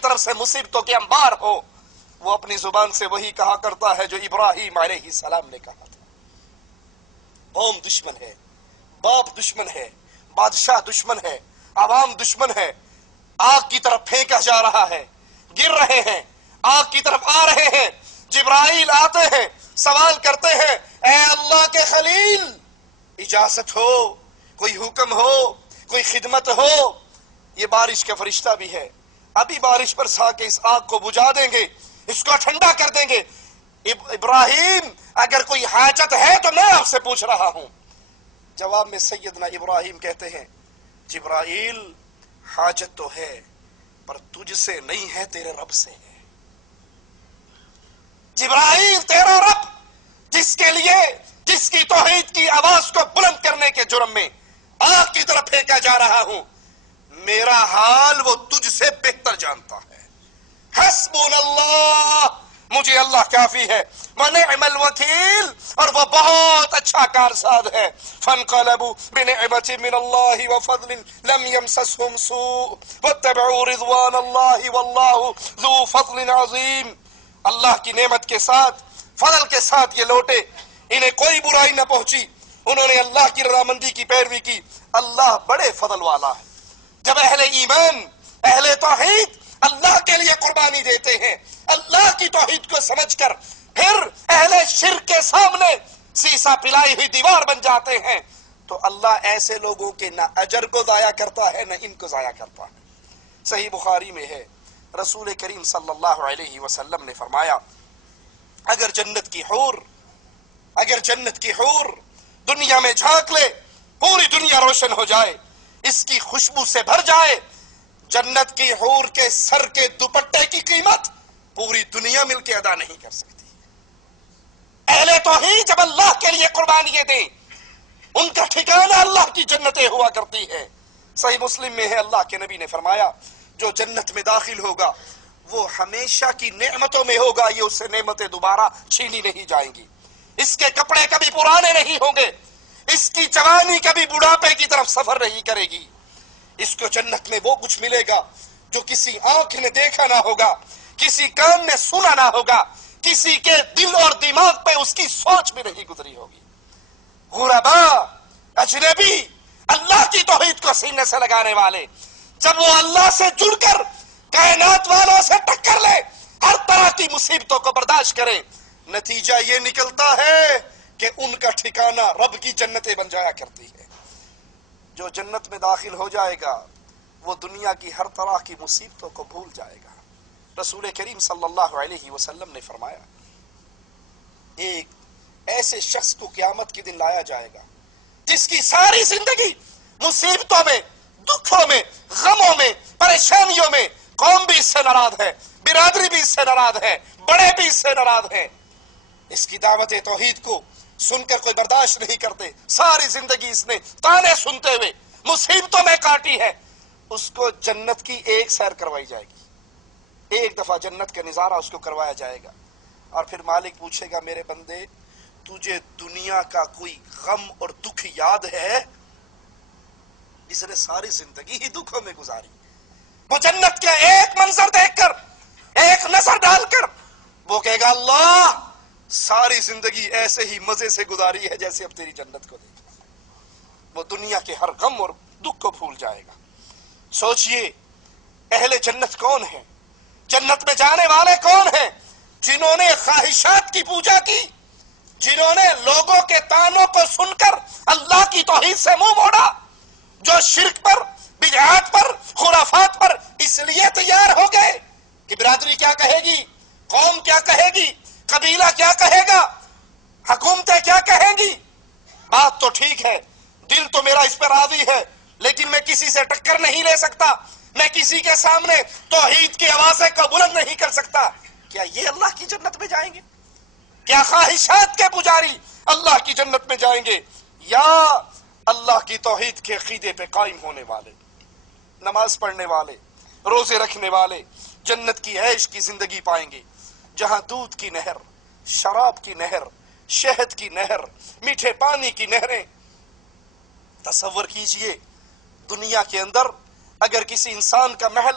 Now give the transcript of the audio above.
طرف سے مصیبتوں کے انبار ہو، وہ اپنی زبان سے وہی کہا کرتا ہے جو ابراہیم علیہ السلام نے کہا تھا۔ قوم دشمن ہے، باپ دشمن ہے، بادشاہ دشمن ہے، عوام دشمن ہے، آگ کی طرف پھینکا جا رہا ہے، گر رہے ہیں، آگ کی طرف آ رہے ہیں، جبرائیل آتے ہیں، سوال کرتے ہیں اے اللہ کے خلیل، اجازت ہو، کوئی حکم ہو، کوئی خدمت ہو۔ یہ بارش کا فرشتہ بھی ہے، ابھی بارش برسا کے اس آگ کو بجھا دیں گے، اس کو ٹھنڈا کر دیں گے۔ ابراہیم اگر کوئی حاجت ہے تو میں آپ سے پوچھ رہا ہوں۔ جواب میں سیدنا ابراہیم کہتے ہیں جبرائیل حاجت تو ہے پر تجھ سے نہیں ہے، تیرے رب سے ہے۔ جبرائیل تیرا رب جس کے لیے، جس کی توحید کی آواز کو بلند کرنے کے جرم میں آگ کی طرف پھینکا جا رہا ہوں، میرا حال وہ تجھ سے بہتر جانتا ہے۔ حسبنا اللہ، مجھے اللہ کافی ہے، ونعم الوکیل، اور وہ بہت اچھا کارساز ہے۔ فانقلبوا بنعمة من اللہ وفضل لم يمسسهم سوء واتبعوا رضوان اللہ واللہ ذو فضل عظیم۔ اللہ کی نعمت کے ساتھ، فضل کے ساتھ یہ لوٹے، انہیں کوئی برائی نہ پہنچی، انہوں نے اللہ کی رضامندی کی پیروی کی۔ اللہ بڑے فضل والا ہے۔ جب اہل ایمان، اہل توحید اللہ کے لیے قربانی دیتے ہیں، اللہ کی توحید کو سمجھ کر، پھر اہل شرک کے سامنے سیسا پلائی ہوئی دیوار بن جاتے ہیں، تو اللہ ایسے لوگوں کے نہ اجر کو ضائع کرتا ہے نہ ان کو ضائع کرتا ہے۔ صحیح بخاری میں ہے، رسول کریم صلی اللہ علیہ وسلم نے فرمایا اگر جنت کی حور دنیا میں جھانک لے، پوری دنیا روشن ہو جائے، اس کی خوشبو سے بھر جائے، جنت کی حور کے سر کے دوپٹے کی قیمت پوری دنیا مل کے ادا نہیں کر سکتی۔ اہل توحید جب اللہ کے لیے قربانیاں دیں، ان کا ٹھکانہ اللہ کی جنتیں ہوا کرتی ہے۔ صحیح مسلم میں ہے، اللہ کے نبی نے فرمایا جو جنت میں داخل ہوگا وہ ہمیشہ کی نعمتوں میں ہوگا، یہ اس سے نعمتیں دوبارہ چھینی نہیں جائیں گی، اس کے کپڑے کبھی پرانے نہیں ہوں گے، اس کی جوانی کبھی بڑھاپے کی طرف سفر نہیں کرے گی۔ اس کو جنت میں وہ کچھ ملے گا جو کسی آنکھ نے دیکھا نہ ہوگا، کسی کان نے سنا نہ ہوگا، کسی کے دل اور دماغ پہ اس کی سوچ بھی نہیں گزری ہوگی۔ غربا، اجنبی، اللہ کی توحید کو سینے سے لگانے والے، جب وہ اللہ سے جڑ کر کائنات والوں سے ٹکر لے، ہر طرح کی مصیبتوں کو برداشت کرے، نتیجہ یہ نکلتا ہے کہ ان کا ٹھکانہ رب کی جنتیں بن جایا کرتی ہے۔ جو جنت میں داخل ہو جائے گا وہ دنیا کی ہر طرح کی مصیبتوں کو بھول جائے گا۔ رسول کریم صلی اللہ علیہ وسلم نے فرمایا ایک ایسے شخص کو قیامت کے دن لایا جائے گا جس کی ساری زندگی مصیبتوں میں، دکھوں میں، غموں میں، پریشانیوں میں، قوم بھی اس سے ناراض ہے، برادری بھی اس سے ناراض ہے، بڑے بھی اس سے ناراض ہیں، اس کی دعوت توحید کو سن کر کوئی برداشت نہیں کرتے، ساری زندگی اس نے تانے سنتے ہوئے مصیبتوں میں کاٹی ہے، اس کو جنت کی ایک سیر کروائی جائے گی، ایک دفعہ جنت کا نظارہ اس کو کروایا جائے گا، اور پھر مالک پوچھے گا میرے بندے تجھے دنیا کا کوئی غم اور دکھ یاد ہے؟ اس نے ساری زندگی ہی دکھوں میں گزاری، وہ جنت کا ایک منظر دیکھ کر، ایک نظر ڈال کر وہ کہے گا اللہ ساری زندگی ایسے ہی مزے سے گزاری ہے جیسے اب تیری جنت کو دیکھا۔ وہ دنیا کے ہر غم اور دکھ کو بھول جائے گا۔ سوچئے اہل جنت کون ہیں، جنت میں جانے والے کون ہیں؟ جنہوں نے خواہشات کی پوجا کی، جنہوں نے لوگوں کے طعنوں کو سن کر اللہ کی توحید سے منہ موڑا، جو شرک پر، بدعات پر، خرافات پر اس لیے تیار ہو گئے کہ برادری کیا کہے گی، قوم کیا کہے گی، قبیلہ کیا کہے گا، حکومتیں کیا کہیں گی۔ بات تو ٹھیک ہے، دل تو میرا اس پہ راضی ہے، لیکن میں کسی سے ٹکر نہیں لے سکتا، میں کسی کے سامنے توحید کی آوازیں کو بلند نہیں کر سکتا۔ کیا یہ اللہ کی جنت میں جائیں گے؟ کیا خواہشات کے پجاری اللہ کی جنت میں جائیں گے، یا اللہ کی توحید کے عقیدے پہ قائم ہونے والے، نماز پڑھنے والے، روزے رکھنے والے جنت کی عیش کی زندگی پائیں گے، جہاں دودھ کی نہر، شراب کی نہر، شہد کی نہر، میٹھے پانی کی نہریں۔ تصور کیجئے دنیا کے اندر اگر کسی انسان کا محل